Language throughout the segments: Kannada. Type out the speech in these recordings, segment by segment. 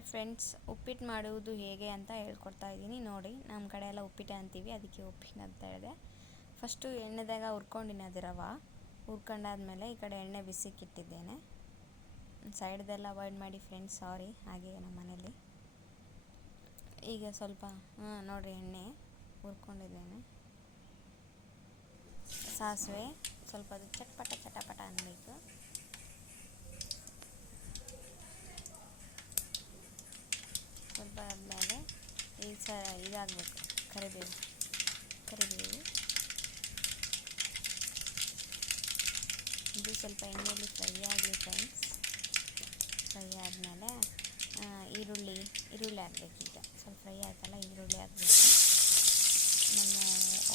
ಹಾಯ್ ಫ್ರೆಂಡ್ಸ್, ಉಪ್ಪಿಟ್ಟು ಮಾಡುವುದು ಹೇಗೆ ಅಂತ ಹೇಳ್ಕೊಡ್ತಾ ಇದ್ದೀನಿ ನೋಡಿ. ನಮ್ಮ ಕಡೆ ಎಲ್ಲ ಉಪ್ಪಿಟ್ಟು ಅಂತೀವಿ, ಅದಕ್ಕೆ ಉಪ್ಪಿಟ್ಟು ಅಂತ ಹೇಳಿದೆ. ಫಸ್ಟು ಎಣ್ಣೆದಾಗ ಹುರ್ಕೊಂಡಿನಿ ಅದು ರವೆ. ಹುರ್ಕೊಂಡಾದ್ಮೇಲೆ ಈ ಕಡೆ ಎಣ್ಣೆ ಬಿಸಿಕ್ಕಿಟ್ಟಿದ್ದೇನೆ. ಸೈಡ್ದೆಲ್ಲ ಅವಾಯ್ಡ್ ಮಾಡಿ ಫ್ರೆಂಡ್ಸ್, ಸಾರಿ. ಹಾಗೆ ನಮ್ಮ ಮನೇಲಿ ಈಗ ಸ್ವಲ್ಪ ನೋಡಿರಿ, ಎಣ್ಣೆ ಹುರ್ಕೊಂಡಿದ್ದೇನೆ. ಸಾಸಿವೆ ಸ್ವಲ್ಪ ಅದು ಚಟಪಟ ಚಟಪಟ ಅನ್ನಬೇಕು. ಸ್ವಲ್ಪ ಆದಮೇಲೆ ಈಗ ಇದಾಗಬೇಕು, ಕರಿಬೇವು ಇದು ಸ್ವಲ್ಪ ಎಣ್ಣೆಯಲ್ಲಿ ಫ್ರೈ ಆಗಲಿ ಫ್ರೆಂಡ್ಸ್. ಫ್ರೈ ಆದಮೇಲೆ ಈರುಳ್ಳಿ ಹಾಕಬೇಕು. ಈಗ ಸ್ವಲ್ಪ ಫ್ರೈ ಆಯ್ತಲ್ಲ, ಈರುಳ್ಳಿ ಹಾಕಬೇಕು. ನಾನು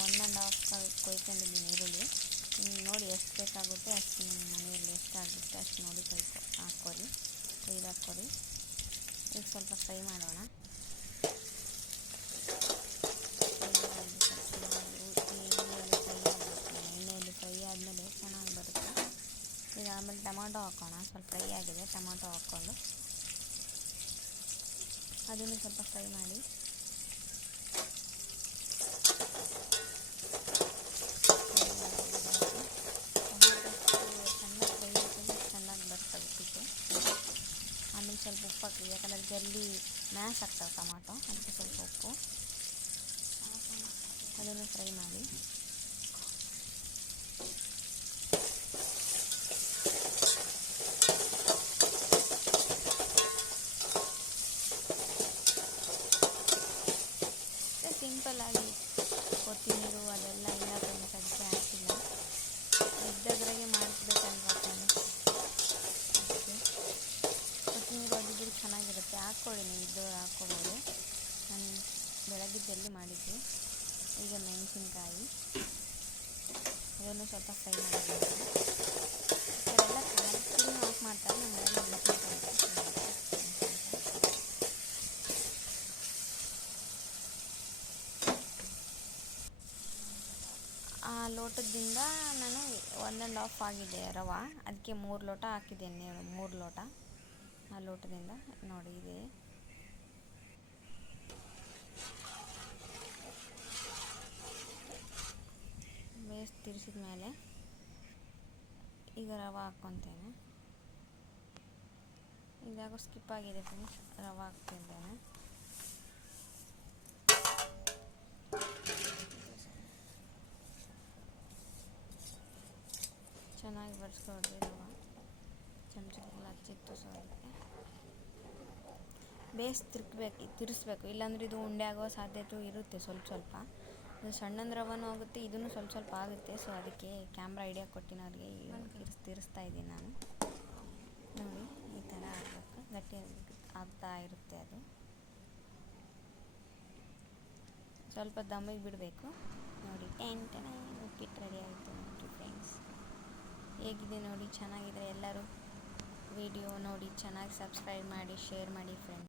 1.5 ಕೊಯ್ಕೊಂಡಿದ್ದೀನಿ ಈರುಳ್ಳಿ. ನೋಡಿ ಎಷ್ಟು ಬೇಕಾಗುತ್ತೆ ಅಷ್ಟು, ನಿಮ್ಮ ಮನೆಯಲ್ಲಿ ಎಷ್ಟು ಆಗುತ್ತೆ ಅಷ್ಟು ನೋಡಿ ಹಾಕ್ಕೊರಿ. ಈಗ ಸ್ವಲ್ಪ ಫ್ರೈ ಮಾಡೋಣ. ಎಣ್ಣೆಯಲ್ಲಿ ಫ್ರೈ ಆದಮೇಲೆ ಚೆನ್ನಾಗಿ ಬರುತ್ತೆ. ಈಗ ಆಮೇಲೆ ಟೊಮಾಟೊ ಹಾಕೋಣ. ಸ್ವಲ್ಪ ಫ್ರೈ ಆಗಿದೆ, ಟೊಮಾಟೊ ಹಾಕ್ಕೊಂಡು ಅದನ್ನು ಸ್ವಲ್ಪ ಫ್ರೈ ಮಾಡಿ. ಆಮೇಲೆ ಸ್ವಲ್ಪ ಉಪ್ಪು ಹಾಕಿ, ಯಾಕಂದರೆ ಜಲ್ದಿ ಮ್ಯಾಶ್ ಆಗ್ತವೆ ಟೊಮಾಟೊ, ಅದಕ್ಕೆ ಸ್ವಲ್ಪ ಉಪ್ಪು. ಅದನ್ನು ಫ್ರೈ ಮಾಡಿ. ಸಿಂಪಲ್ಲಾಗಿ ಕೊತ್ತಿನೀರು ಅದೆಲ್ಲ ಇಲ್ಲ ಫ್ರೆಂಡ್ಸ್, ಅದಕ್ಕೆ ಹಾಕಿಲ್ಲ. ಇದ್ದದ್ರಾಗೆ ಮಾಡಿಸ್ಬೇಕಲ್ವ ಫ್ರೆಂಡ್ಸ್, ಅದಕ್ಕೆ ಕೊತ್ತಿನೀರು ಅದಿದ್ರೆ ಚೆನ್ನಾಗಿರುತ್ತೆ. ಹಾಕ್ಕೊಳ್ಳಿ, ನೀವು ಇದ್ದವ್ರು ಹಾಕ್ಕೊಬೋದು. ನಾನು ಬೆಳಗ್ಗೆ ಜಲ್ದಿ ಮಾಡಿದ್ದೆ. ಈಗ ಮೆಣಸಿನ್ಕಾಯಿ ಅದನ್ನು ಸ್ವಲ್ಪ ಫ್ರೈ ಮಾಡಬೇಕು. ಕೆಲವೆಲ್ಲ ಕ್ಲೀನ್ ಆಫ್ ಮಾಡ್ತಾರೆ, ನಮ್ಮ ಮನೆಯಲ್ಲಿ ಮೆಣಸಿನ್ಕಾಯಿ. ಆ ಲೋಟದಿಂದ ನಾನು 1.5 ಆಗಿದೆ ರವೆ, ಅದಕ್ಕೆ 3 ಲೋಟ ಹಾಕಿದ್ದೇನೆ. 3 ಲೋಟ ಆ ಲೋಟದಿಂದ ನೋಡಿ ಇದೆ. ಬೇಸ್ ತಿರ್ಸಿದ ಮೇಲೆ ಈಗ ರವೆ ಹಾಕ್ಕೊತೇನೆ. ಇದಾಗೋ ಸ್ಕಿಪ್ ಆಗಿದೆ ಫ್ರೆಂಡ್ಸ್, ರವೆ ಹಾಕ್ತಿದ್ದೇನೆ. ಚೆನ್ನಾಗಿ ಬಡಿಸ್ಕೊಳ್ರಿ. ರವೆ ಚಮಚದಲ್ಲಿ ಹಚ್ಚಿಟ್ಟು ಅದಕ್ಕೆ ಬೇಸ್ ತಿರ್ಸ್ಬೇಕು, ಇಲ್ಲಾಂದರೆ ಇದು ಉಂಡೆ ಆಗೋ ಸಾಧ್ಯತೆ ಇರುತ್ತೆ. ಸ್ವಲ್ಪ ಇದು ಸಣ್ಣದ ರವೆನೂ ಆಗುತ್ತೆ, ಇದೂ ಸ್ವಲ್ಪ ಆಗುತ್ತೆ. ಸೊ ಅದಕ್ಕೆ ಕ್ಯಾಮ್ರಾ ಐಡಿಯಾ ಕೊಟ್ಟಿನವ್ರಿಗೆ ತಿರ್ಸ್ತಾ ಇದ್ದೀನಿ ನಾನು. ನೋಡಿ, ಈ ಥರ ಆಗಬೇಕು, ಗಟ್ಟಿ ಆಗ್ತಾ ಇರುತ್ತೆ. ಅದು ಸ್ವಲ್ಪ ದಮ್ಮಿಗೆ ಬಿಡಬೇಕು. ನೋಡಿ, ಉಪ್ಪಿಟ್ಟು ರೆಡಿ ಆಯಿತು ನೋಡಿ ಫ್ರೆಂಡ್ಸ್. ಹೇಗಿದೆ ನೋಡಿ, ಚೆನ್ನಾಗಿದ್ರೆ ಎಲ್ಲರೂ ವಿಡಿಯೋ ನೋಡಿ ಚೆನ್ನಾಗಿ ಸಬ್ಸ್ಕ್ರೈಬ್ ಮಾಡಿ, ಶೇರ್ ಮಾಡಿ ಫ್ರೆಂಡ್ಸ್.